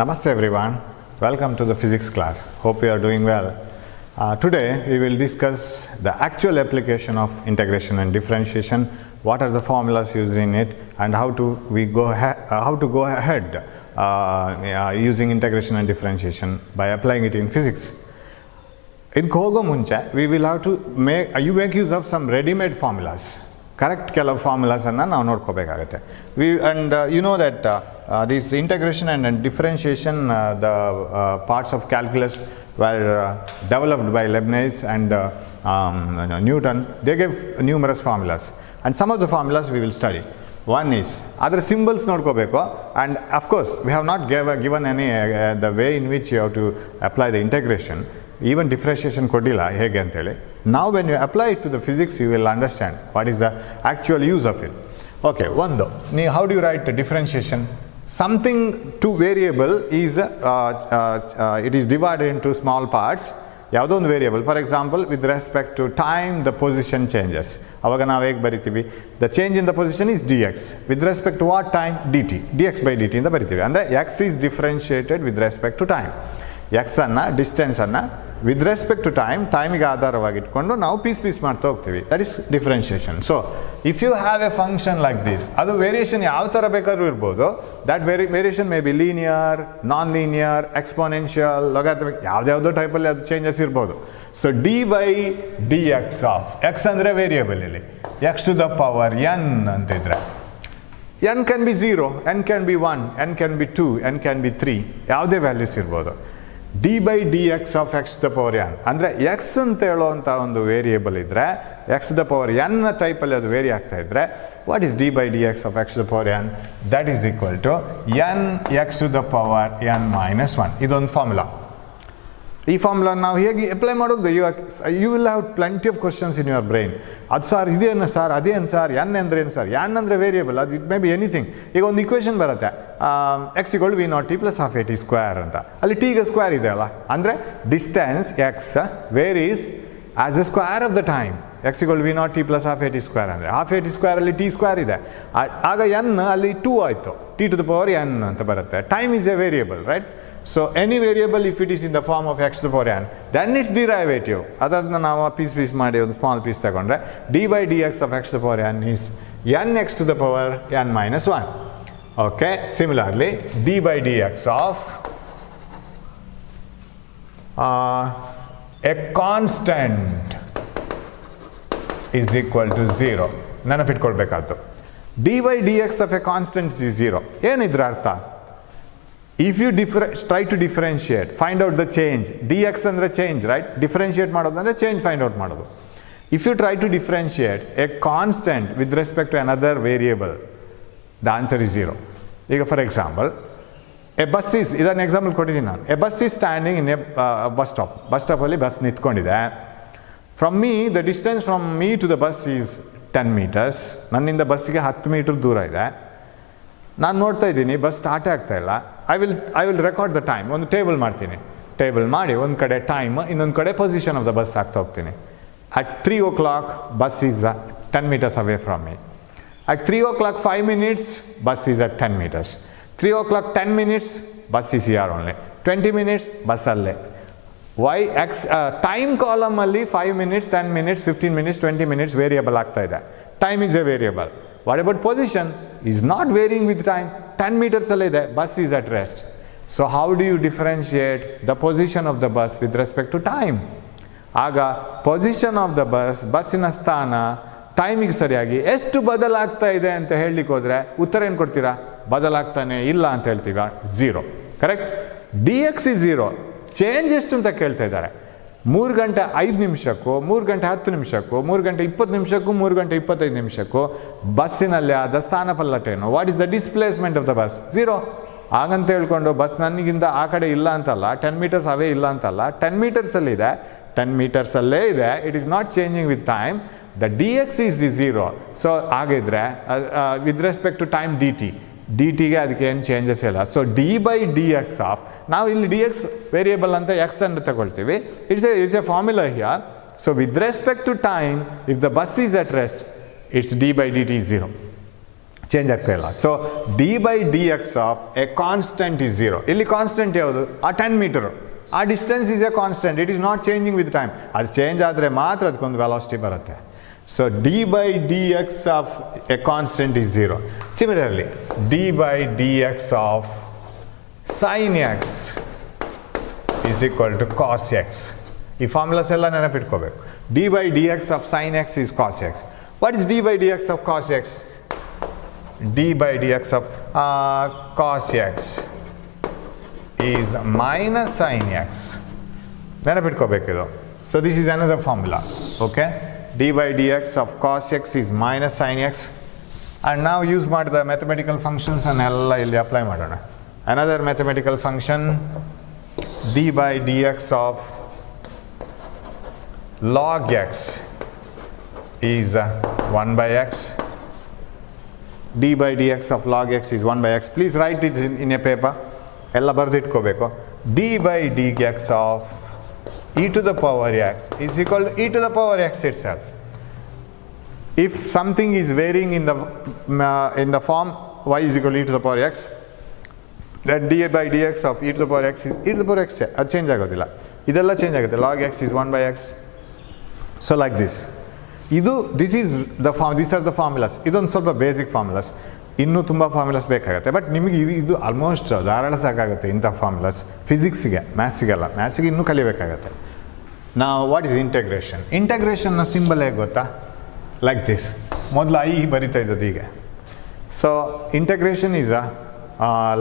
Namaste everyone, welcome to the physics class. Hope you are doing well. Today we will discuss the actual application of integration and differentiation, what are the formulas used in it, and how to go ahead using integration and differentiation by applying it in physics. In Kogo Muncha, we will have to make use of some ready-made formulas. Correct formulas are now nodkobekagate. You know that this integration and differentiation, the parts of calculus were developed by Leibniz and Newton. They gave numerous formulas, and some of the formulas we will study. One is other symbols nodkobeko, and of course we have not given any the way in which you have to apply the integration. Even differentiation kodilla hege anteli. Now when you apply it to the physics, you will understand what is the actual use of it. Okay, how do you write the differentiation? Something to variable is it is divided into small parts. Yavado ಒಂದು variable, for example, with respect to time the position changes. Avaga ನಾವು ಹೇಗೆ ಬರಿತೀವಿ? The change in the position is dx. With respect to what time? dt. dx by dt ಇಂದ ಬರಿತೀವಿ. ಅಂದ್ರೆ x is differentiated with respect to time. x ಅನ್ನ distance ಅನ್ನ with respect to time ಗೆ ಆಧಾರವಾಗಿ ಇಟ್ಕೊಂಡು ನಾವು ಪೀಸ್ ಮಾಡ್ತಾ ಹೋಗ್ತೀವಿ. That is differentiation. So if you have a function like this, ಅದು ವೇರಿಯೇಷನ್ ಯಾವ ತರ ಬೇಕಾದ್ರೂ ಇರಬಹುದು. That variation may be linear, non-linear, exponential, logarithmic, ಯಾವ್ದಾವುದೋ ಟೈಪ್ ಅಲ್ಲಿ ಅದು ಚೇಂಜಸ್ ಇರಬಹುದು. So d by dx of x ಅಂದ್ರೆ ವೇರಿಯಬಲ್ ಇಲ್ಲಿ x to the power n ಅಂತ ಇದ್ರೆ n can be 0, n can be 1, n can be 2, n can be 3, ಯಾವುದೇ values ಇರಬಹುದು. d by dx of x to the power n ಅಂದ್ರೆ x ಅಂತ ಹೇಳುವಂತ ಒಂದು ವೇರಿಯಬಲ್ ಇದ್ರೆ x to the power n ನ ಟೈಪ್ ಅಲ್ಲಿ ಅದು ವೇರಿ ಆಗ್ತಾ ಇದ್ರೆ what is d by dx of x to the power n? That is equal to n x to the power n minus 1. ಇದೊಂದು ಫಾರ್ಮುಲಾ. ಈ formula ನಾವು ಹೇಗೆ apply ಮಾಡೋದು? You will have plenty of questions in your brain. ಅದು sir ಇದೇನು sir, ಅದೇನು sir, N ಅಂದ್ರೆ ಏನು ಸರ್? ಎನ್ ಅಂದರೆ ವೇರಿಯಬಲ್, ಅದು ಇಟ್ ಮೇ ಬಿ ಎನಿಥಿಂಗ್. ಈಗ ಒಂದು ಇಕ್ವೇಷನ್ ಬರುತ್ತೆ, x equal v naught t plus half a t square ಅಂತ. ಅಲ್ಲಿ ಟಿಗೆ ಸ್ಕ್ವೇರ್ ಇದೆ ಅಲ್ಲ, ಅಂದರೆ distance x varies as a square of the time. X equal v naught t plus half a t square ಅಂದರೆ half a t square ಅಲ್ಲಿ t square ಇದೆ, ಆಗ ಎನ್ ಅಲ್ಲಿ 2 ಆಯಿತು, t to the power N ಅಂತ ಬರುತ್ತೆ. Time is a variable, right? So any variable if it is in the form of x to the power n, then its derivative, ಅದನ್ನ ನಾವು piece ಮಾಡಿ ಒಂದು ಸ್ಮಾಲ್ ಪೀಸ್ ತಗೊಂಡ್ರೆ d by dx of x to the power n is n x to the power n minus 1. Okay, similarly d by dx of a constant is equal to 0. ನೆನಪಿಟ್ಕೊಳ್ಬೇಕಾದ್ದು, d by dx of a constant is 0. ಏನಿದ್ರ ಅರ್ಥ? If you try to differentiate, find out the change. dx ಅಂದ್ರೆ change, right? Differentiate ಮಾಡೋದು ಅಂದ್ರೆ change find out ಮಾಡೋದು. If you try to differentiate a constant with respect to another variable, the answer is 0. ಈಗ for example, a bus is, ಇದನ್ನ example ಕೊಟ್ಟಿದ್ದೀನಿ ನಾನು. A bus is standing in a bus stop. Bus stop ಅಲ್ಲಿ bus ನಿಂತ್ಕೊಂಡಿದೆ. From me, the distance from me to the bus is 10 meters. ನನ್ನಿಂದ ಬಸ್ಸಿಗೆ 10 metre ದೂರ ಇದೆ. ನಾನು ನೋಡ್ತಾ ಇದ್ದೀನಿ, ಬಸ್ ಸ್ಟಾರ್ಟ್ ಆಗ್ತಾ ಇಲ್ಲ. I will record the time. ಒಂದು ಟೇಬಲ್ ಮಾಡ್ತೀನಿ. ಟೇಬಲ್ ಮಾಡಿ ಒಂದು ಕಡೆ ಟೈಮ್, ಇನ್ನೊಂದು ಕಡೆ ಪೊಸಿಷನ್ ಆಫ್ ದ ಬಸ್ ಆಗ್ತಾ ಹೋಗ್ತೀನಿ. At 3 o'clock bus is 10 meters away from me. At 3 o'clock 5 minutes bus is at 10 meters. 3 o'clock 10 minutes bus is here only. 20 minutes bus ಅಲ್ಲೇ. ವೈ ಎಕ್ಸ್ ಟೈಮ್ ಕಾಲಮ್ ಅಲ್ಲಿ 5 minutes, 10 minutes, 15 minutes, 20 minutes variable ಆಗ್ತಾ ಇದೆ. Time is a variable. What about position? Is not varying with time. 10 meters allide, bus is at rest. So how do you differentiate the position of the bus with respect to time? Aga position of the bussina ಸ್ಥಾನ ಟೈಮಿಗೆ ಸರಿಯಾಗಿ ಎಷ್ಟು ಬದಲಾಗ್ತಾ ಇದೆ ಅಂತ ಹೇಳಲಿಕ್ಕೆ ಹೋದ್ರೆ ಉತ್ತರ ಏನು ಕೊಡ್ತೀರಾ? ಬದಲಾಗ್ತಾನೆ ಇಲ್ಲ ಅಂತ ಹೇಳ್ತೀರಾ? 0. ಕರೆಕ್ಟ್? dx is 0. ಚೇಂಜ್ ಎಷ್ಟು ಅಂತ ಕೇಳ್ತಾ ಇದ್ದಾರೆ. 3 ಗಂಟೆ 5 ನಿಮಿಷಕ್ಕೂ, 3 ಗಂಟೆ 10 ನಿಮಿಷಕ್ಕೂ, 3 ಗಂಟೆ 20 ನಿಮಿಷಕ್ಕೂ, 3 ಗಂಟೆ 25 ನಿಮಿಷಕ್ಕೂ ಬಸ್ಸಿನಲ್ಲಿ ಆದ ಸ್ಥಾನ ಪಲ್ಲಟೇನು? What is the displacement of the bus? 0. ಹಾಗಂತ ಹೇಳ್ಕೊಂಡು ಬಸ್ ನನಗಿಂತ ಆ ಕಡೆ ಇಲ್ಲ ಅಂತಲ್ಲ, 10 meters ಅವೇ ಇಲ್ಲ ಅಂತಲ್ಲ, 10 meters ಅಲ್ಲಿ ಇದೆ, 10 meters ಅಲ್ಲೇ ಇದೆ. It is not changing with time. The dx is 0. So ಹಾಗಿದ್ರೆ with respect to time dt ಗೆ ಅದಕ್ಕೆ ಏನು ಚೇಂಜಸ್ ಇಲ್ಲ. So d by dx of, ನಾವು ಇಲ್ಲಿ dx ವೇರಿಯಬಲ್ ಅಂತ x ಅಂತ ತಗೊಳ್ತೀವಿ. It's a formula here. So with respect to time, if the bus is at rest, it's d by dt is 0. Change ಆಗ್ತಾ ಇಲ್ಲ. So d by d x of a constant is 0. ಇಲ್ಲಿ constant ಯಾವುದು? ಆ 10 metre. ಆ distance is a constant, it is not changing with time. ಅದು change ಆದರೆ ಮಾತ್ರ ಅದಕ್ಕೊಂದು ವೆಲಾಸಿಟಿ ಬರುತ್ತೆ. So d by d x of a constant is 0. Similarly d by d x of sine x is equal to cos x. ಈ formulas ಎಲ್ಲ ನೆನಪಿಟ್ಕೋಬೇಕು. D by d x of sine x is cos x. What is d by d x of cos x? D by d x of cos x is minus sin x. ನೆನಪಿಟ್ಕೋಬೇಕಿದು. So this is another formula. Okay, d by dx of cos x is minus sin x. And now use ಮಾಡಿದ mathematical functions ಅನ್ನೆಲ್ಲ ಇಲ್ಲಿ apply ಮಾಡೋಣ. Another mathematical function, d by dx of log x is 1 by x. d by dx of log x is 1 by x. Please write it in a paper. ಎಲ್ಲ ಬರೆದಿಟ್ಕೋಬೇಕು. D by d x of e to the power x is equal to e to the power x itself. If something is varying in the form y is equal to e to the power x, then d by dx of e to the power x is e to the power x. ಅದು change ಆಗೋದಿಲ್ಲ, ಇದೆಲ್ಲ change ಆಗುತ್ತೆ. log x is 1 by x. So like this. This is the form. These are the formulas. ಇದೊಂದು ಸ್ವಲ್ಪ basic formulas. ಇನ್ನೂ ತುಂಬ formulas ಬೇಕಾಗುತ್ತೆ. But ನಿಮಗೆ ಇದು ಆಲ್ಮೋಸ್ಟ್ ಧಾರಾಳ ಸಾಕಾಗುತ್ತೆ ಇಂಥ ಫಾರ್ಮುಲಾಸ್. ಫಿಸಿಕ್ಸಿಗೆ, ಮ್ಯಾಥ್ಸಿಗೆಲ್ಲ, ಮ್ಯಾಥ್ಸಿಗೆ ಇನ್ನೂ ಕಲಿಬೇಕಾಗತ್ತೆ. ನಾವು ವಾಟ್ ಈಸ್ ಇಂಟಗ್ರೇಷನ್? ಇಂಟಗ್ರೇಷನ್ನ ಸಿಂಬಲ್ ಹೇಗೆ ಗೊತ್ತಾ? Like this. ಮೊದಲು ಐ ಬರಿತಾ ಇದ್ದದ್ದು ಹೀಗೆ. So integration is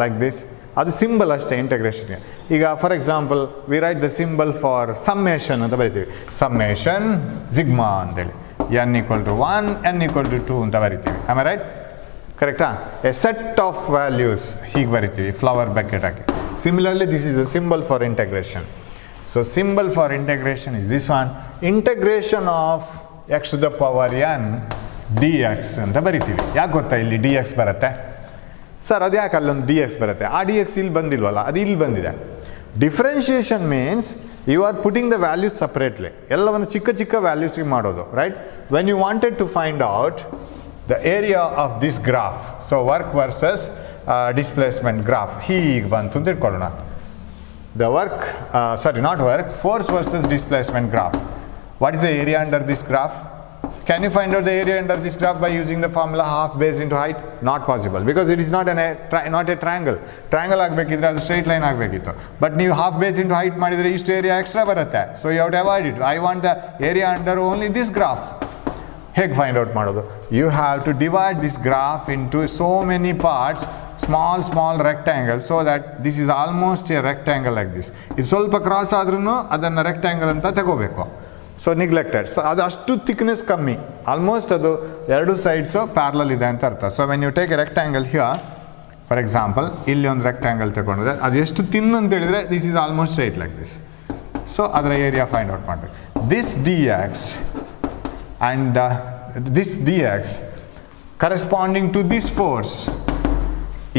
like this. ಅದು ಸಿಂಬಲ್ ಅಷ್ಟೇ ಇಂಟಗ್ರೇಷನ್ಗೆ. ಈಗ for example we write the symbol for summation ಅಂತ ಬರಿತೀವಿ. ಸಮ್ಮೇಷನ್ ಸಿಗ್ಮಾ ಅಂತೇಳಿ. n equal to 1, n equal to 2 ಅಂತ ಬರಿತೀವಿ. Am I right? ಕರೆಕ್ಟಾ? ಎ ಸೆಟ್ ಆಫ್ ವ್ಯಾಲ್ಯೂಸ್ ಹೀಗೆ ಬರಿತೀವಿ ಫ್ಲವರ್ ಬಕೆಟ್ ಹಾಕಿ. Similarly this is the symbol for integration. So symbol for integration is this one. Integration of x to the power n d x ಅಂತ ಬರಿತೀವಿ. ಯಾಕೆ ಗೊತ್ತಾ ಇಲ್ಲಿ D X ಬರುತ್ತೆ? Sir ಅದು ಯಾಕೆ ಅಲ್ಲೊಂದು ಡಿ ಎಕ್ಸ್ ಬರುತ್ತೆ? ಆ ಡಿ ಎಕ್ಸ್ ಇಲ್ಲಿ ಬಂದಿಲ್ವಲ್ಲ, ಅದು ಇಲ್ಲಿ ಬಂದಿದೆ. Differentiation means you are putting the values separately. ಎಲ್ಲವನ್ನು ಚಿಕ್ಕ ಚಿಕ್ಕ ವ್ಯಾಲ್ಯೂಸ್ಗೆ ಮಾಡೋದು. Right? When you wanted to find out the area of this graph, so work versus displacement graph, ಹೀಗೆ ಬಂತು ಅಂತ ಇಟ್ಕೊಳ್ಳೋಣ. the work, sorry not work, force versus displacement graph. What is the area under this graph? Can you find out the area under this graph by using the formula half base into height? Not possible, because it is not a triangle. Triangle ಆಗಬೇಕಿದ್ರೆ ಅದು straight line ಆಗಬೇಕಿತ್ತು. But ನೀವು half base into height ಮಾಡಿದರೆ ಇಷ್ಟು area extra ಬರುತ್ತೆ. so you have to avoid it. I want the area under only this graph. ಹೇಗೆ find out ಮಾಡೋದು? You have to divide this graph into so many parts, small rectangle, so that this is almost a rectangle like this. ಇದು ಸ್ವಲ್ಪ cross ಆದ್ರೂ ಅದನ್ನು rectangle ಅಂತ ತಗೋಬೇಕು. So neglected. So ಅದು ಅಷ್ಟು ಥಿಕ್ನೆಸ್ ಕಮ್ಮಿ, ಆಲ್ಮೋಸ್ಟ್ ಅದು ಎರಡು ಸೈಡ್ಸು ಪ್ಯಾರಲಲ್ ಇದೆ ಅಂತ ಅರ್ಥ. So when you take a rectangle here, for example ಇಲ್ಲಿ ಒಂದು ರೆಕ್ಟ್ಯಾಂಗಲ್ ತಗೊಂಡ್ರೆ ಅದು ಎಷ್ಟು ತಿನ್ ಅಂತ ಹೇಳಿದ್ರೆ this is almost straight like this. So ಅದರ ಏರಿಯಾ ಫೈಂಡ್ ಔಟ್ ಮಾಡಬೇಕು. This d x and this dx corresponding to this force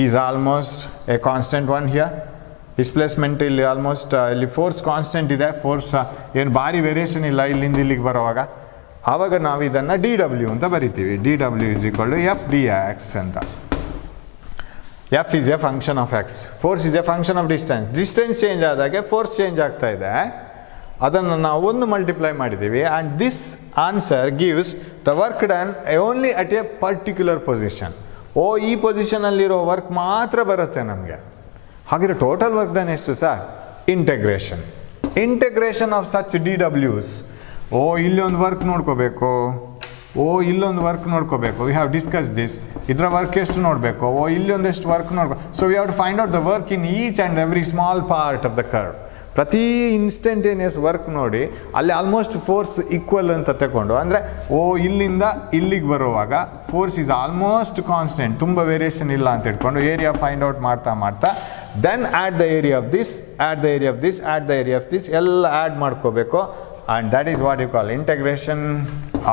is almost a constant one here. Displacement ಇಲ್ಲಿ ಆಲ್ಮೋಸ್ಟ್ ಇಲ್ಲಿ ಫೋರ್ಸ್ ಕಾನ್ಸ್ಟೆಂಟ್ ಇದೆ. Force ಏನು ಭಾರಿ variation ಇಲ್ಲ ಇಲ್ಲಿಂದ ಇಲ್ಲಿಗೆ ಬರುವಾಗ. ಆವಾಗ ನಾವು ಇದನ್ನು ಡಿ ಡಬ್ಲ್ಯೂ ಅಂತ ಬರಿತೀವಿ. ಡಿ ಡಬ್ಲ್ಯೂ is equal to f d x ಅಂತ. F is a function of x, force is a function of distance. Distance change ಆದಾಗೆ ಫೋರ್ಸ್ ಚೇಂಜ್ ಆಗ್ತಾ ಇದೆ. ಅದನ್ನು ನಾವು ಒಂದು ಮಲ್ಟಿಪ್ಲೈ ಮಾಡಿದ್ದೀವಿ. And this answer gives the work done only at a particular position. ಈ ಪೊಸಿಷನಲ್ಲಿರೋ ವರ್ಕ್ ಮಾತ್ರ ಬರುತ್ತೆ ನಮಗೆ. ಹಾಗಿರೋ ಟೋಟಲ್ ವರ್ಕ್ ಡನ್ ಎಷ್ಟು sir? Integration. Integration of such d ಡಬ್ಲ್ಯೂಸ್. ಇಲ್ಲಿ ಒಂದು ವರ್ಕ್ ನೋಡ್ಕೋಬೇಕು, ಇಲ್ಲೊಂದು ವರ್ಕ್ ನೋಡ್ಕೋಬೇಕು. We have discuss this. ಇದರ ವರ್ಕ್ ಎಷ್ಟು ನೋಡಬೇಕು, ಇಲ್ಲಿ ಒಂದೆಷ್ಟು ವರ್ಕ್ ನೋಡ್ಬೇಕು. So we have to find out the work in each and every small part of the curve. ಪ್ರತಿ ಇನ್ಸ್ಟಂಟೇನಿಯಸ್ ವರ್ಕ್ ನೋಡಿ ಅಲ್ಲಿ ಆಲ್ಮೋಸ್ಟ್ ಫೋರ್ಸ್ ಈಕ್ವಲ್ ಅಂತ ತಗೊಂಡು, ಅಂದರೆ ಇಲ್ಲಿಂದ ಇಲ್ಲಿಗೆ ಬರುವಾಗ ಫೋರ್ಸ್ ಈಸ್ ಆಲ್ಮೋಸ್ಟ್ ಕಾನ್ಸ್ಟೆಂಟ್, ತುಂಬ ವೇರಿಯೇಷನ್ ಇಲ್ಲ ಅಂತ ಇಟ್ಕೊಂಡು ಏರಿಯಾ ಫೈಂಡ್ ಔಟ್ ಮಾಡ್ತಾ then add the area of this, add the area of this, add the area of this ಎಲ್ಲ ಆ್ಯಡ್ ಮಾಡ್ಕೋಬೇಕು. And that is what you call integration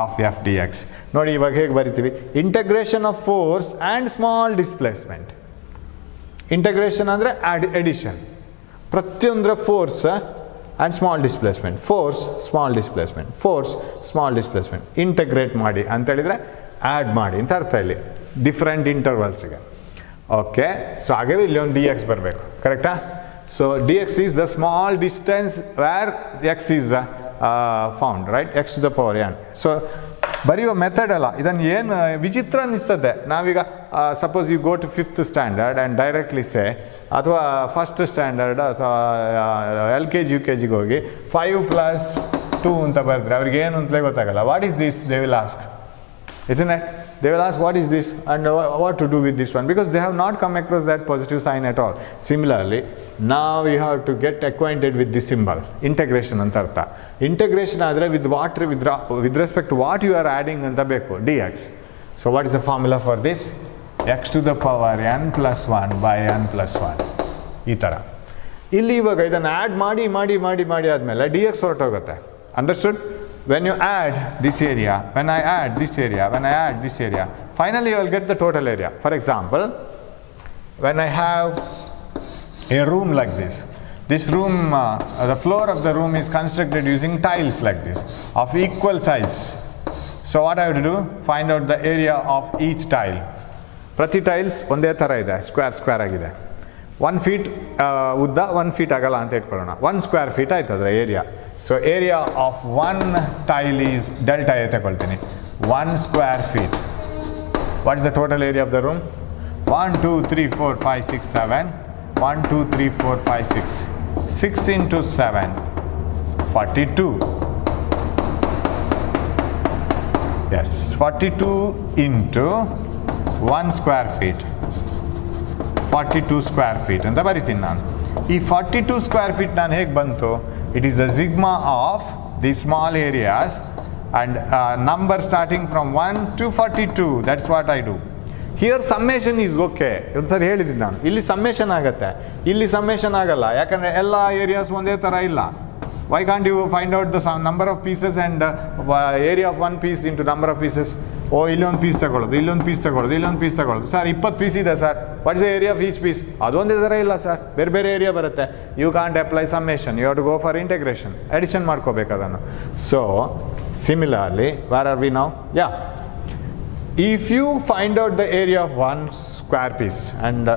of f d x. ನೋಡಿ ಇವಾಗ ಹೇಗೆ ಬರಿತೀವಿ? Integration of force and small displacement. Integration ಅಂದರೆ addition. ಪ್ರತಿಯೊಂದರ force and small displacement, force small displacement, force small displacement. Integrate ಮಾಡಿ ಅಂತೇಳಿದರೆ add ಮಾಡಿ ಅಂತ ಅರ್ಥ ಇಲ್ಲಿ. ಡಿಫ್ರೆಂಟ್ ಇಂಟರ್ವಲ್ಸ್ಗೆ. ಓಕೆ, ಸೊ ಹಾಗಾದ್ರೆ ಇಲ್ಲಿ ಒಂದು ಡಿ ಎಕ್ಸ್ ಬರಬೇಕು, ಕರೆಕ್ಟಾ? So d x is the small distance where x is found, right? X to the power n. So ಬರೆಯುವ ಮೆಥಡ್ ಅಲ್ಲ, ಇದನ್ನು ಏನು ವಿಚಿತ್ರ ಅನ್ನಿಸ್ತದೆ. ನಾವೀಗ suppose you go to 5th standard and directly say, ಅಥವಾ ಫಸ್ಟ್ ಸ್ಟ್ಯಾಂಡರ್ಡ್ ಅಥವಾ LKG UKGಗೆ ಹೋಗಿ 5 + 2 ಅಂತ ಬರೆದ್ರೆ ಅವ್ರಿಗೆ ಏನು ಅಂತಲೇ ಗೊತ್ತಾಗಲ್ಲ. What is this? They will ask, isn't it? They will ask what is this and what to do with this one, because they have not come across that positive sign at all. Similarly, now we have to get acquainted with this symbol, integration anta artha. Integration adre with respect to what you are adding anta beku, dx. So what is the formula for this? X to the power n plus 1 by n plus 1. ಈ ಥರ ಇಲ್ಲಿ ಇವಾಗ ಇದನ್ನು add ಮಾಡಿ ಆದಮೇಲೆ dx ಹೊರಟೋಗುತ್ತೆ. Understood? When you add this area, when I add this area, when I add this area, finally you will get the total area. For example, when I have a room like this, this room, the floor of the room is constructed using tiles like this, of equal size. So what I have to do? Find out the area of each tile. Prati tiles ಒಂದೇ ಥರ ಇದೆ, square ಆಗಿದೆ. 1 feet ಉದ್ದ, 1 feet ಅಗಲ ಅಂತ ಇಟ್ಕೊಳ್ಳೋಣ. 1 square feet ಆಯ್ತು ಅದರ area. So area of one tile is delta A ತಗೊಳ್ತೀನಿ, 1 square feet. What is the total area of the room? 1 2 3 4 5 6 7. 1 2 3 4 5 6. 6 into 7, 42. Yes, 42 into 1 square feet. 42 square feet ಅಂತ ಬರಿತೀನಿ ನಾನು. ಈ 42 square feet ನಾನು ಹೇಗೆ ಬಂತು? It is the sigma of the small areas and number starting from 1 to 42. That's what I do. Here summation is okay. ಒಂದು ಸರಿ ಹೇಳಿದ್ದೀನಿ ನಾನು, ಇಲ್ಲಿ ಸಮ್ಮೇಷನ್ ಆಗುತ್ತೆ, ಇಲ್ಲಿ ಸಮ್ಮೇಷನ್ ಆಗಲ್ಲ. ಯಾಕಂದರೆ ಎಲ್ಲ ಏರಿಯಾಸ್ ಒಂದೇ ಥರ ಇಲ್ಲ. Why can't you find out the number of pieces and area of one piece into number of pieces? ಓ ಇಲ್ಲೊಂದು ಪೀಸ್ ತಗೊಳ್ಳೋದು, ಇಲ್ಲೊಂದು ಪೀಸ್ ತಗೊಳ್ಳೋದು, ಇಲ್ಲೊಂದು ಪೀಸ್ ತಗೊಳ್ಳೋದು. ಸರ್ 20 ಪೀಸ್ ಇದೆ sir, what is the area of each piece? ಅದೊಂದೇ ಥರ ಇಲ್ಲ ಸರ್, ಬೇರೆ ಬೇರೆ ಏರಿಯಾ ಬರುತ್ತೆ. You can't apply summation, you have to go for integration, addition ಮಾಡ್ಕೋಬೇಕು ಅದನ್ನು. So similarly, where are we now? Yeah, if you find out the area of one square piece and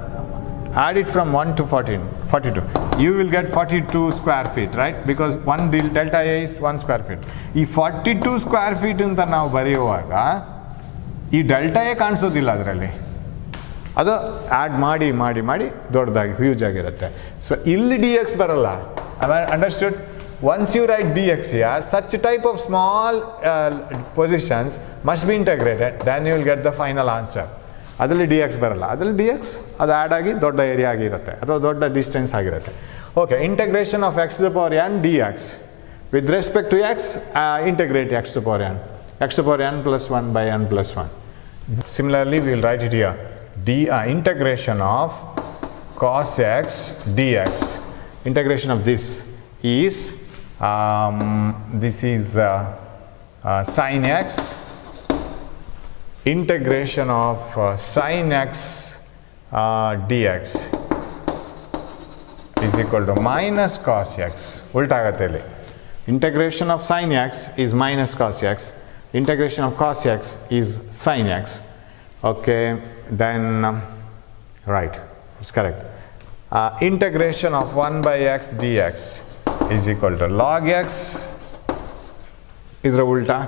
add it from 1 to 42, you will get 42 square feet, right? Because one delta A is 1 square feet. ಈ 42 square feet ಅಂತ ನಾವು ಬರೆಯುವಾಗ ಈ delta A ಕಾಣಿಸೋದಿಲ್ಲ ಅದರಲ್ಲಿ, ಅದು add ಮಾಡಿ ದೊಡ್ಡದಾಗಿ ಹ್ಯೂಜ್ ಆಗಿರುತ್ತೆ. ಸೊ ಇಲ್ಲಿ ಡಿ ಎಕ್ಸ್ ಬರಲ್ಲ. Understood? Once you write dx here, such type of small positions must be integrated, then you will get the final answer. ಅದರಲ್ಲಿ ಡಿ ಎಕ್ಸ್ ಬರಲ್ಲ, ಅದರಲ್ಲಿ ಡಿ ಎಕ್ಸ್ ಅದು ಆ್ಯಡ್ ಆಗಿ ದೊಡ್ಡ ಏರಿಯಾ ಆಗಿರುತ್ತೆ ಅಥವಾ ದೊಡ್ಡ ಡಿಸ್ಟೆನ್ಸ್ ಆಗಿರುತ್ತೆ. Okay, integration of x to the power n d x with respect to x, integrate x to power n, x to power n plus 1 by n plus 1. Similarly, we will write it here, integration of cos x dx. Integration of this is sin x. Integration of sin x dx is equal to minus cos x. ಉಲ್ಟಾ ಆಗುತ್ತೆ ಇಲ್ಲಿ. Integration of sin x is minus cos x. Integration of cos x is sin x. Okay, then right, it's correct. Integration of 1 by x dx is equal to log x. Idra ulta.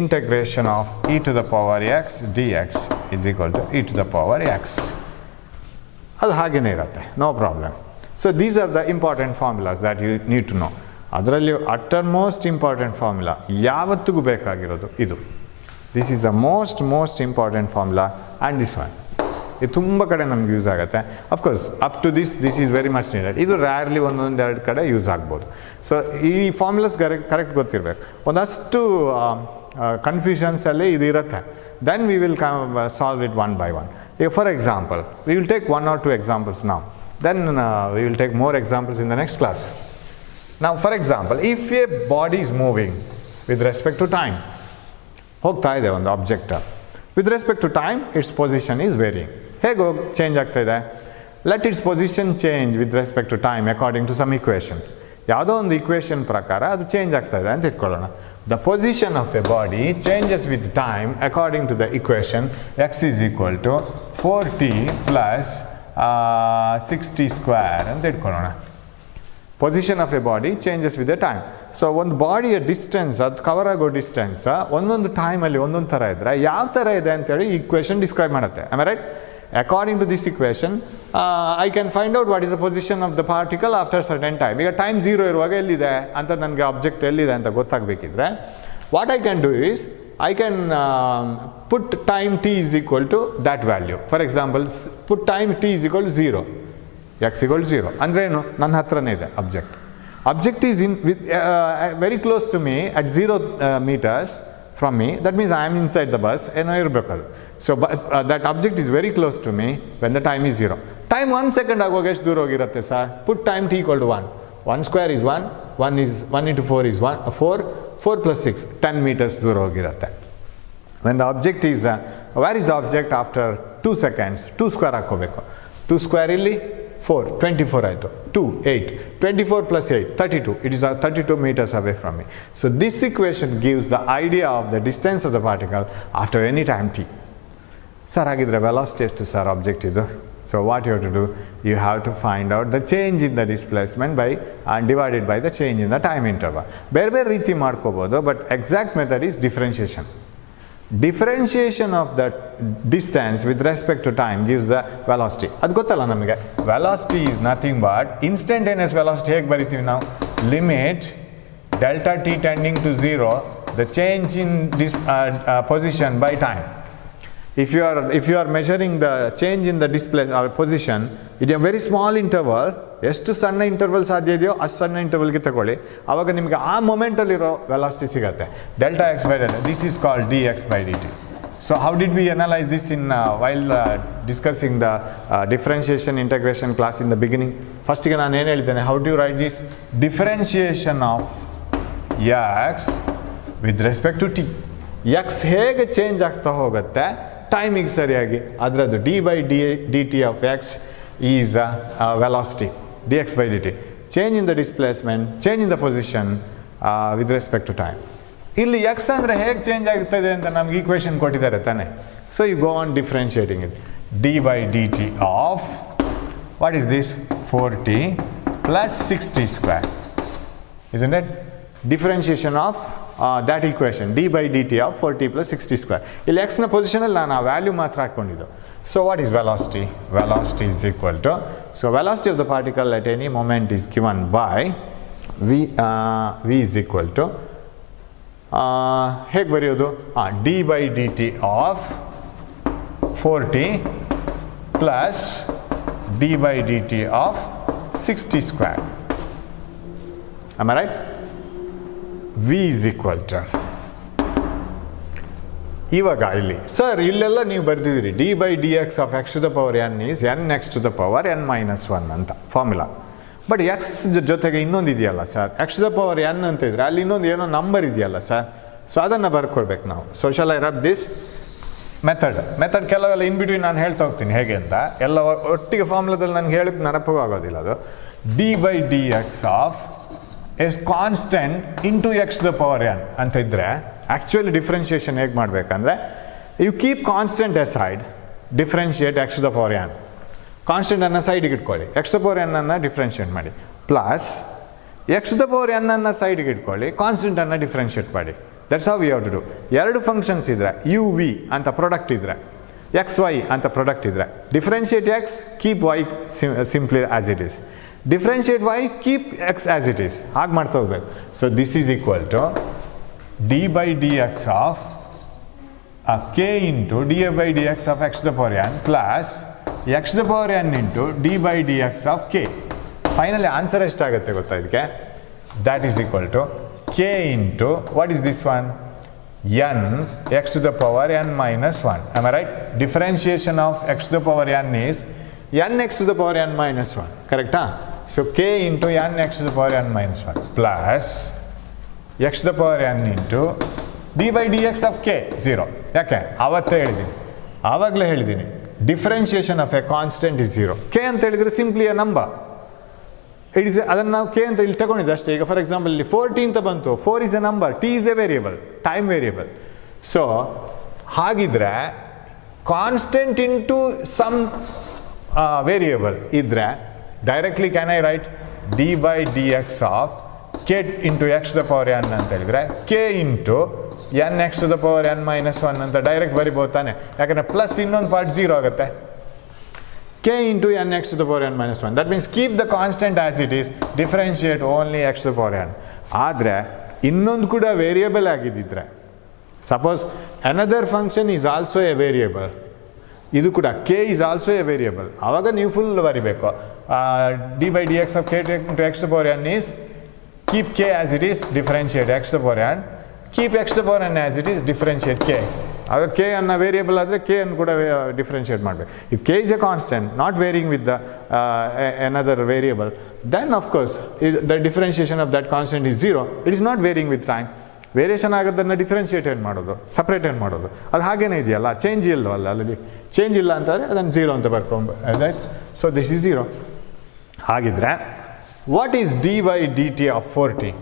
Integration of e to the power x dx is equal to e to the power x. ಅದು ಹಾಗೇನೇ ಇರುತ್ತೆ, no problem. So these are the important formulas that you need to know. ಅದರಲ್ಲಿ utter most important formula ಯಾವತ್ತಿಗೂ ಬೇಕಾಗಿರೋದು ಇದು. This is the most important formula and this one. ಇದು ತುಂಬ ಕಡೆ ನಮ್ಗೆ ಯೂಸ್ ಆಗುತ್ತೆ. Of course up to this is very much needed. ಇದು ರ್ಯಾರ್ಲಿ ಒಂದೊಂದೆರಡು ಕಡೆ ಯೂಸ್ ಆಗ್ಬೋದು. ಸೊ ಈ ಫಾರ್ಮುಲಾಸ್ ಕರೆಕ್ಟ್ ಗೊತ್ತಿರಬೇಕು. ಒಂದಷ್ಟು ಕನ್ಫ್ಯೂಷನ್ಸಲ್ಲಿ ಇದು ಇರುತ್ತೆ. Then we will solve it one by one. For example, we will take 1 or 2 examples now. Then we will take more examples in the next class. Now, for example, if a body is moving with respect to time, ಹೋಗ್ತಾ ಇದೆ ಒಂದು object, with respect to time, its position is varying. ಹೇಗೆ change ಆಗ್ತಾ ಇದೆ? Let its position change with respect to time according to some equation. ಯಾವುದೋ ಒಂದು equation ಪ್ರಕಾರ ಅದು ಚೇಂಜ್ ಆಗ್ತಾ ಇದೆ ಅಂತ ಇಟ್ಕೊಳ್ಳೋಣ. The position of a body changes with time according to the equation x is equal to 4t plus 60 square ಅಂತ ಇಟ್ಕೊಳ್ಳೋಣ. Position of a body changes with the time. So ಒಂದು ಬಾಡಿಯ ಡಿಸ್ಟೆನ್ಸ್, ಅದು ಕವರ್ ಆಗೋ ಡಿಸ್ಟೆನ್ಸ್ ಒಂದೊಂದು ಟೈಮಲ್ಲಿ ಒಂದೊಂದು ಥರ ಇದ್ದರೆ ಯಾವ ಥರ ಇದೆ ಅಂತೇಳಿ ಈ ಇಕ್ವೇಷನ್ ಡಿಸ್ಕ್ರೈಬ್ ಮಾಡುತ್ತೆ. Am I right? According to this equation, I can find out what is the position of the particle after certain time. ಈಗ ಟೈಮ್ 0 ಇರುವಾಗ ಎಲ್ಲಿದೆ ಅಂತ ನನಗೆ ಆಬ್ಜೆಕ್ಟ್ ಎಲ್ಲಿದೆ ಅಂತ ಗೊತ್ತಾಗಬೇಕಿದ್ರೆ what I can do is I can put time t is equal to that value. For example, put time t is equal to 0, x equal to 0. ಅಂದರೆ ಏನು? ನನ್ನ ಹತ್ರನೇ ಇದೆ object. Object is very close to me at 0 meters from me. That means I am inside the bus ಏನೋ ಇರಬೇಕದು. So that object is very close to me when the time is 0. Time 1 second ಆಗುವಾಗ ಎಷ್ಟು ದೂರ ಹೋಗಿರುತ್ತೆ sir? Put time t equal to 1. 1 square is 1. 1 into 4 is 1. 4 plus 6, 10 meters ದೂರ ಹೋಗಿರುತ್ತೆ. When the object is, where is the object after 2 seconds? 2 square ಹಾಕೋಬೇಕು. 2 square ಇಲ್ಲಿ 4, 24 ಆಯಿತು. 2, 8. 24 plus 8, 32. It is 32 meters away from me. So this equation gives the idea of the distance of the particle after any time t. Sir, ಹಾಗಿದ್ರೆ velocity ಎಷ್ಟು sir object ಇದು? So what you have to do, you have to find out the change in the displacement by divided by the change in the time interval. ಬೇರೆ ಬೇರೆ ರೀತಿ ಮಾಡ್ಕೋಬೋದು, but exact method is differentiation. Differentiation of the distance with respect to time gives the velocity. ಅದು ಗೊತ್ತಲ್ಲ ನಮಗೆ. Velocity is nothing but instantaneous velocity. ಹೇಗೆ ಬರಿತೀವಿ ನಾವು? Limit delta t tending to 0, the change in this position by time. If you are measuring the change in the displacement or position in a very small interval, ಎಷ್ಟು ಸಣ್ಣ interval ಸಾಧ್ಯ ಇದೆಯೋ ಅಷ್ಟು ಸಣ್ಣ ಇಂಟರ್ವಲ್ಗೆ ತಗೊಳ್ಳಿ, ಆವಾಗ ನಿಮಗೆ ಆ ಮೊಮೆಂಟಲ್ಲಿರೋ ವೆಲಾಸಿಟಿ ಸಿಗುತ್ತೆ. Delta X by delta, this is called D x by d T. So how did we analyze this in while discussing the differentiation integration class in the beginning? First ಗೆ ನಾನು ಏನು ಹೇಳಿದ್ದೇನೆ? How do you write this? Differentiation of x with respect to t. x ಹೇಗೆ change ಆಗ್ತಾ ಹೋಗುತ್ತೆ ಟೈಮಿಗೆ ಸರಿಯಾಗಿ, ಅದರದ್ದು d by d t of x is velocity, d x by d t. Change in the displacement, change in the position with respect to time. ಇಲ್ಲಿ x ಅಂದರೆ ಹೇಗೆ change ಆಗ್ತದೆ ಅಂತ ನಮ್ಗೆ ಈಕ್ವೇಷನ್ ಕೊಟ್ಟಿದ್ದಾರೆ ತಾನೆ. So you go on differentiating it. D by d t of what is this? 4t plus 60 square. isn't it? Differentiation of that equation, d by dt of 4t plus 60 square. ಇಲ್ಲಿ x ನ ಪೊಸಿಷನಲ್ಲಿ ನಾನು ಆ value ಮಾತ್ರ ಹಾಕ್ಕೊಂಡಿದ್ದು. So what is velocity? Velocity is equal to, so velocity of the particle at any moment is given by v is equal to ಹೇಗೆ ಬರೆಯೋದು? d by dt of 4t plus d by dt of 60 square. Am I right? v is equal to, ಇವಾಗ ಇಲ್ಲಿ sir ಇಲ್ಲೆಲ್ಲ ನೀವು ಬರೆದಿದ್ದೀರಿ d by d x of x to the power n is n x to the power n minus 1 ಅಂತ formula. But x ಜೊತೆಗೆ ಇನ್ನೊಂದು ಇದೆಯಲ್ಲ sir, x to the power N ಅಂತ ಇದ್ರೆ ಅಲ್ಲಿ ಇನ್ನೊಂದು ಏನೋ ನಂಬರ್ ಇದೆಯಲ್ಲ ಸರ್. ಸೊ ಅದನ್ನು ಬರ್ಕೊಳ್ಬೇಕು ನಾವು. So shall I rub this method ಕೆಲವೆಲ್ಲ ಇನ್ ಬಿಟ್ವೀನ್ ನಾನು ಹೇಳ್ತಾ ಹೋಗ್ತೀನಿ ಹೇಗೆ ಅಂತ. ಎಲ್ಲ ಒಟ್ಟಿಗೆ ಫಾರ್ಮುಲಾದಲ್ಲಿ ನನಗೆ ಹೇಳಕ್ಕೆ ನೆನಪು ಆಗೋದಿಲ್ಲ ಅದು. D by d x of s constant into x to the power N ಅಂತ ಇದ್ದರೆ ಆ್ಯಕ್ಚುಲಿ ಡಿಫ್ರೆನ್ಷಿಯೇಷನ್ ಹೇಗೆ ಮಾಡಬೇಕಂದ್ರೆ, you keep constant aside, differentiate x to the power n. ಕಾನ್ಸ್ಟೆಂಟನ್ನು ಸೈಡಿಗೆ ಇಟ್ಕೊಳ್ಳಿ, ಎಕ್ಸ್ ಟು ದ ಪವರ್ ಎನ್ನನ್ನು ಡಿಫ್ರೆನ್ಷಿಯೇಟ್ ಮಾಡಿ, plus x to the power ಎನ್ನನ್ನು ಸೈಡಿಗೆ ಇಟ್ಕೊಳ್ಳಿ, ಕಾನ್ಸ್ಟೆಂಟನ್ನು ಡಿಫ್ರೆನ್ಷಿಯೇಟ್ ಮಾಡಿ. That's how we have to do. ಎರಡು ಫಂಕ್ಷನ್ಸ್ ಇದ್ದರೆ, ಯು ವಿ ಅಂತ ಪ್ರಾಡಕ್ಟ್ ಇದ್ದರೆ, ಎಕ್ಸ್ ವೈ ಅಂತ ಪ್ರಾಡಕ್ಟ್ ಇದ್ದರೆ, differentiate x, keep y simply as it is. Differentiate y, keep x as it is. ಹಾಗೆ ಮಾಡ್ತಾ ಹೋಗ್ಬೇಕು. So this is equal to d by dx of k into d by dx of x to the power n plus x to the power n into d by dx of k. Finally answer ಎಷ್ಟಾಗುತ್ತೆ ಗೊತ್ತಾ ಇದಕ್ಕೆ? That is equal to k into, what is this one? n x to the power n minus 1. Am I right? Differentiation of x to the power n is n x to the power n minus 1. Correct? So k into n x to the power n minus 1 plus x to the power n into d by dx of k 0. ಯಾಕೆ ಆವತ್ತೇ ಹೇಳಿದ್ದೀನಿ, ಆವಾಗಲೇ ಹೇಳಿದ್ದೀನಿ, differentiation of a constant is 0. K ಅಂತ ಹೇಳಿದರೆ simply A number. It is ಅದನ್ನು ನಾವು K ಅಂತ ಇಲ್ಲಿ ತಗೊಂಡಿದ್ದೆ ಅಷ್ಟೇ. ಈಗ ಫಾರ್ ಎಕ್ಸಾಂಪಲ್ ಇಲ್ಲಿ 40 ಅಂತ ಬಂತು. 4 is A number, T is A variable, time variable. So ಹಾಗಿದ್ರೆ ಕಾನ್ಸ್ಟೆಂಟ್ ಇಂಟು ಸಮ್ ವೇರಿಯಬಲ್ ಇದ್ರೆ directly can I right D by d x of K into X the power N ಅಂತ ಹೇಳಿದ್ರೆ K into N X the power n minus 1 ಅಂತ direct ಬರಿಬೋದು ತಾನೆ. ಯಾಕಂದರೆ plus ಇನ್ನೊಂದು part 0 ಆಗುತ್ತೆ. k into n x to the power n minus 1. That means keep the constant as it is, differentiate only x to the power n. ಆದರೆ ಇನ್ನೊಂದು ಕೂಡ variable ಆಗಿದ್ದಿದ್ರೆ, suppose another function is also a variable, ಇದು ಕೂಡ k is also a variable, ಆವಾಗ ನೀವು full ಬರಿಬೇಕು. d by dx of k into x to the power n is keep k as it is, differentiate x to the power n, keep x to the power n as it is, differentiate k. ಆಗ K ಅನ್ನ variable ಆದರೆ K ಅನ್ನು ಕೂಡ differentiate ಮಾಡಬೇಕು. If K is a constant not varying with the another variable, then of course the differentiation of that constant is 0. It is not varying with time. Variation ಆಗೋದನ್ನು differentiate ಮಾಡೋದು, separate ಮಾಡೋದು, ಅದು ಹಾಗೇನೇ ಇದೆಯಲ್ಲ, change ಇಲ್ಲವಲ್ಲ, ಅಲ್ಲಿ change ಇಲ್ಲ ಅಂತಂದರೆ ಅದನ್ನು 0 ಅಂತ ಬರ್ಕೊಂಡು ರೈಟ್. So this is 0. ಹಾಗಿದ್ರೆ what is D by d t of 4t?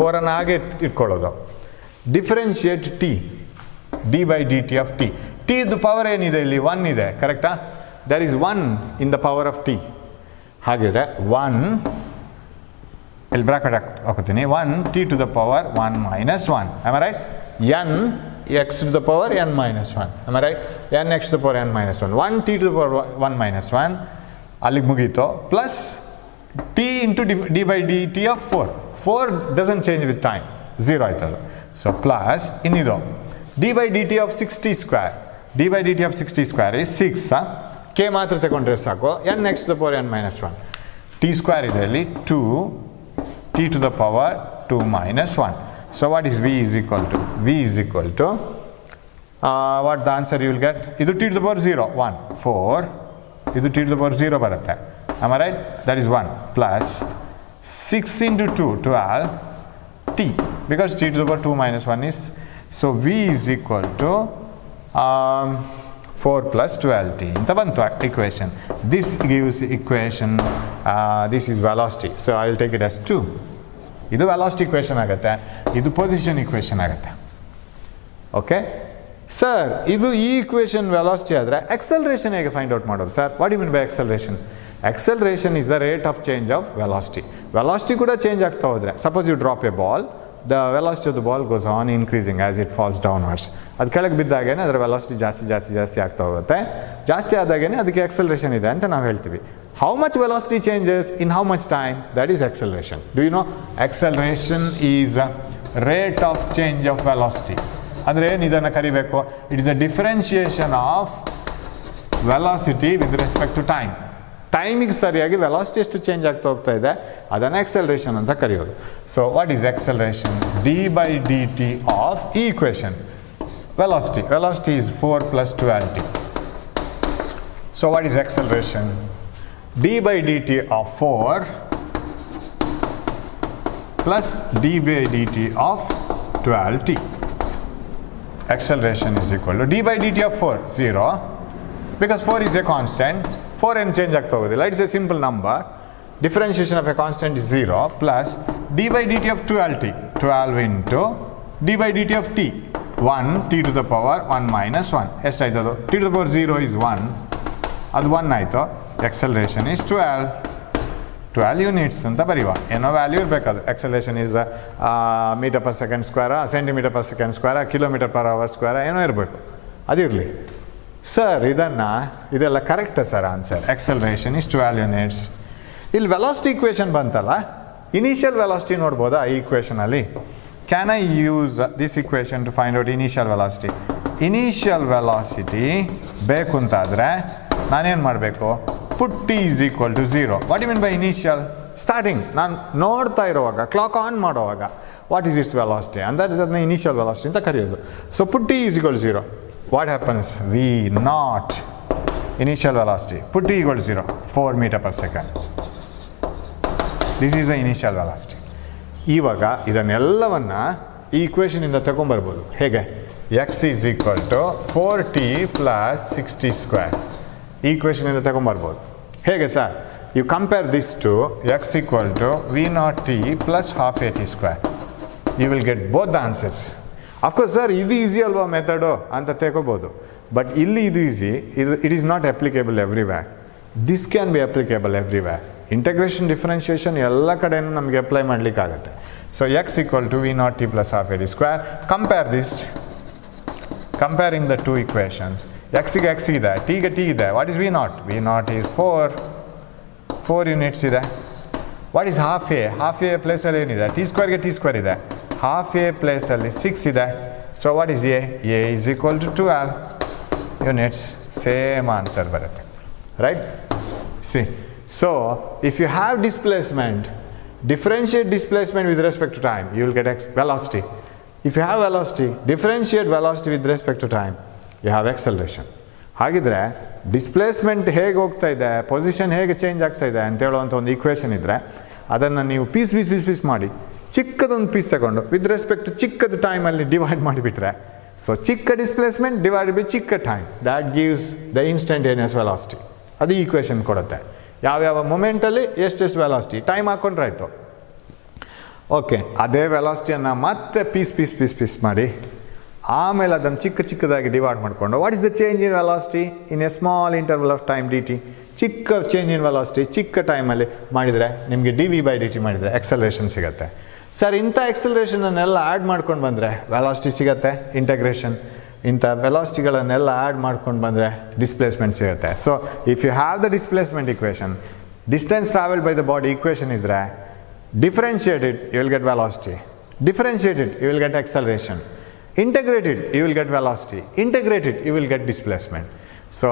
4 ಅನ್ನು ಹಾಗೆ ಇಟ್ಕೊಳ್ಳೋದು. Differentiate T, d by dt of t. t the power ಏನಿದೆ ಇಲ್ಲಿ 1 ಇದೆ, ಕರೆಕ್ಟಾ? there is 1 in the power of t. ಹಾಗಿದ್ರೆ 1 ಇಲ್ಲಿ ಬ್ರಾಕೆಟ್ ಹಾಕೋತೀನಿ, 1 t to the power 1 minus 1. am I right? n x to the power n minus 1. am I right? n x to the power n minus 1. 1 t to the power 1 minus 1 ಅಲ್ಲಿಗೆ ಮುಗೀತು. Plus t into d by dt of 4. 4 doesn't change with time, 0 ಆಯ್ತದು. So plus ಇನ್ನಿದು d by dt of 60 square. d by dt of 60 square is 6. k ಮಾತ್ರ ತಗೊಂಡ್ರೆ ಸಾಕು, n x to the power n minus 1. t square ಇದೆ ಇಲ್ಲಿ 2 t to the power 2 minus 1. So what is v is equal to? v is equal to what the answer you will get? ಇದು t to the power 0 1 4, ಇದು t to the power 0 ಬರುತ್ತೆ. am I right? That is 1 plus 6 into 2 12 t, because t to the power 2 minus 1 is, so v is equal to 4 plus 12t ಅಂತ ಬಂತು equation. This gives equation, this is velocity, so I will take it as 2. ಇದು velocity equation ಆಗುತ್ತೆ, ಇದು position equation ಆಗುತ್ತೆ. Okay sir, ಇದು ಈ equation velocity ಆದರೆ acceleration ಹೇಗೆ ಫೈಂಡ್ ಔಟ್ ಮಾಡೋದು sir? What you mean by acceleration? Acceleration is the rate of change of velocity. Velocity ಕೂಡ ಚೇಂಜ್ ಆಗ್ತಾ ಹೋದರೆ, suppose you drop a ball, the velocity of the ball goes on increasing as it falls downwards. ಅದು ಕೆಳಗೆ ಬಿದ್ದಾಗೇನೆ ಅದರ velocity ಜಾಸ್ತಿ ಆಗ್ತಾ ಹೋಗುತ್ತೆ. ಜಾಸ್ತಿ ಆದಾಗೇನೆ ಅದಕ್ಕೆ acceleration ಇದೆ ಅಂತ ನಾವು ಹೇಳ್ತೀವಿ. How much velocity changes in how much time? That is acceleration. Do you know? Acceleration is a rate of change of velocity. ಅಂದರೆ ಏನು ಇದನ್ನು ಕರಿಬೇಕು? It is a differentiation of velocity with respect to time. ಟೈಮಿಗೆ ಸರಿಯಾಗಿ velocity ಎಷ್ಟು change ಆಗ್ತಾ ಹೋಗ್ತಾ ಇದೆ ಅದನ್ನು acceleration ಅಂತ ಕರೆಯೋದು. So what is acceleration? d by dt of ಈ equation. Velocity is 4 plus 12t. So what is acceleration? d by dt of 4 plus d by dt of 12t. Acceleration is equal to d by dt of 4 0, because 4 is a constant. 4 ಏನು change ಆಗ್ತಾ ಹೋಗೋದಿಲ್ಲ, it's A simple number. Differentiation of a constant is 0 plus D by d t of 12t, 12 into D by d t of T 1 t to the power 1 minus 1. ಎಷ್ಟಾಯ್ತು ಅದು? t to the power 0 is 1, ಅದು 1 ಆಯಿತು. acceleration is 12 units ಅಂತ ಬರೀವ. ಏನೋ value ಇರಬೇಕದು. acceleration is metre per second ಸ್ಕ್ವೇರಾ, centimetre per second ಸ್ಕ್ವೇರಾ, ಕಿಲೋಮೀಟರ್ ಪರ್ ಅವರ್ ಸ್ಕ್ವೇರಾ, ಏನೋ ಇರಬೇಕು, ಅದಿರಲಿ. ಸರ್ ಇದೆಲ್ಲ ಕರೆಕ್ಟಾ sir answer? acceleration is 12 units. ಇಲ್ಲಿ ವೆಲಾಸಿಟಿ ಇಕ್ವೇಷನ್ ಬಂತಲ್ಲ, ಇನಿಷಿಯಲ್ ವೆಲಾಸಿಟಿ ನೋಡ್ಬೋದಾ ಈ ಇಕ್ವೇಷನಲ್ಲಿ? Can I use this equation to find out initial velocity? Initial velocity ಬೇಕು ಅಂತಾದರೆ ನಾನೇನು ಮಾಡಬೇಕು? Put t is equal to 0. What you mean by initial? Starting ನಾನು ನೋಡ್ತಾ ಇರೋವಾಗ, ಕ್ಲಾಕ್ ಆನ್ ಮಾಡೋವಾಗ ವಾಟ್ ಈಸ್ ಇಟ್ಸ್ ವೆಲಾಸಿಟಿ ಅಂದರೆ ಅದನ್ನ ಇನಿಷಿಯಲ್ ವೆಲಾಸಿಟಿ ಅಂತ ಕರೆಯೋದು. So put t is equal 0. What happens? V naught, initial velocity. Put t equal to 0, 4 meter per second. This is the initial velocity. ಇವಾಗ ಇದನ್ನೆಲ್ಲವನ್ನ ಈ equation ಇಂದ ತಗೊಂಡ್ಬರ್ಬೋದು. ಹೇಗೆ? x is equal to 4t plus 60 square. ಈ equation ಇಂದ ತಗೊಂಡ್ಬರ್ಬೋದು. ಹೇಗೆ sir? you compare this to x equal to v naught t plus half a t square. You will get both the answers. Of course, sir, this is easy alva method anta tekobodu. But illi idu easy, it is not applicable everywhere. This can be applicable everywhere. Integration differentiation ella kadenu namage apply madlikke agutte. So x equal to v naught t plus half a t square. Compare this. Comparing the two equations. X ಗೆ x ಇದೆ, t ಗೆ t ಇದೆ. What is v naught? V naught is 4 units ಇದೆ. What is half a? Half a place ಅಲ್ಲಿ ಏನಿದೆ? t square ಗೆ t square ಇದೆ. Half a place ಅಲ್ಲಿ 6 ಇದೆ. So what is a? A is equal to 12 units. Same answer ಬರುತ್ತೆ. Right? See. So if you have displacement, differentiate displacement with respect to time, you will get velocity. If you have velocity, differentiate velocity with respect to time, you have acceleration. ಹಾಗಿದ್ರೆ displacement ಹೇಗೆ ಹೋಗ್ತಾ ಇದೆ, position ಹೇಗೆ change ಆಗ್ತಾ ಇದೆ ಅಂತ ಹೇಳುವಂಥ ಒಂದು ಈಕ್ವೇಷನ್ ಇದ್ದರೆ ಅದನ್ನು ನೀವು ಪೀಸ್ ಮಾಡಿ ಚಿಕ್ಕದೊಂದು ಪೀಸ್ ತಗೊಂಡು ವಿತ್ ರೆಸ್ಪೆಕ್ಟ್ ಟು ಚಿಕ್ಕದ ಟೈಮಲ್ಲಿ ಡಿವೈಡ್ ಮಾಡಿಬಿಟ್ರೆ, ಸೊ ಚಿಕ್ಕ ಡಿಸ್ಪ್ಲೇಸ್ಮೆಂಟ್ ಡಿವೈಡ್ ಬೈ ಚಿಕ್ಕ time, that gives the instantaneous velocity. ಅದು ಈಕ್ವೇಷನ್ ಕೊಡುತ್ತೆ. ಯಾವ್ಯಾವ ಮೊಮೆಂಟಲ್ಲಿ ಎಷ್ಟೆಷ್ಟು ವೆಲಾಸಿಟಿ ಟೈಮ್ ಹಾಕ್ಕೊಂಡ್ರೆ ಆಯಿತು. ಓಕೆ, ಅದೇ ವೆಲಾಸಿಟಿಯನ್ನು ಮತ್ತೆ ಪೀಸ್ ಮಾಡಿ ಆಮೇಲೆ ಅದನ್ನು ಚಿಕ್ಕದಾಗಿ ಡಿವೈಡ್ ಮಾಡಿಕೊಂಡು what is the change in velocity in a small interval of time d t. ಚಿಕ್ಕ ಚೇಂಜ್ ಇನ್ ವೆಲಾಸಿಟಿ ಚಿಕ್ಕ ಟೈಮಲ್ಲಿ ಮಾಡಿದರೆ ನಿಮಗೆ d v by d t ಮಾಡಿದರೆ ಎಕ್ಸಲರೇಷನ್ ಸಿಗುತ್ತೆ. ಸರ್, ಇಂಥ ಎಕ್ಸಲರೇಷನನ್ನೆಲ್ಲ ಆ್ಯಡ್ ಮಾಡ್ಕೊಂಡು ಬಂದರೆ ವೆಲಾಸಿಟಿ ಸಿಗುತ್ತೆ, ಇಂಟಗ್ರೇಷನ್. ಇಂಥ ವೆಲಾಸಿಟಿಗಳನ್ನೆಲ್ಲ ಆ್ಯಡ್ ಮಾಡ್ಕೊಂಡು ಬಂದರೆ ಡಿಸ್ಪ್ಲೇಸ್ಮೆಂಟ್ ಸಿಗುತ್ತೆ. So if you have the displacement equation, distance travelled by the body equation ಇದ್ದರೆ, differentiate it, you will get velocity. Differentiate it, you will get acceleration. Integrate it, you will get velocity. Integrate it, you will get displacement. So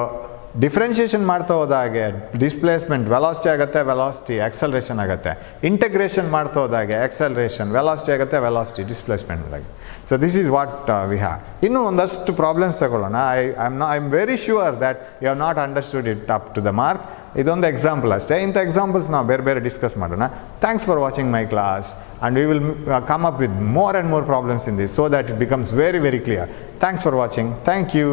differentiation ಮಾಡ್ತಾ ಹೋದಾಗೆ displacement velocity ಆಗುತ್ತೆ, velocity acceleration ಆಗುತ್ತೆ. Integration ಮಾಡ್ತಾ ಹೋದಾಗೆ acceleration velocity ಆಗುತ್ತೆ, velocity displacement ಆಗುತ್ತೆ. So this is what we have. ಇನ್ನೂ ಒಂದಷ್ಟು ಪ್ರಾಬ್ಲಮ್ಸ್ ತಗೊಳ್ಳೋಣ. I am very sure that you have not understood it up to the mark. ಇದೊಂದು ಎಕ್ಸಾಂಪಲ್ ಅಷ್ಟೇ. ಇಂಥ ಎಕ್ಸಾಂಪಲ್ಸ್ ನಾವು ಬೇರೆ ಡಿಸ್ಕಸ್ ಮಾಡೋಣ. Thanks for watching my class and we will come up with more and more problems in this so that it becomes very clear. Thanks for watching. Thank you.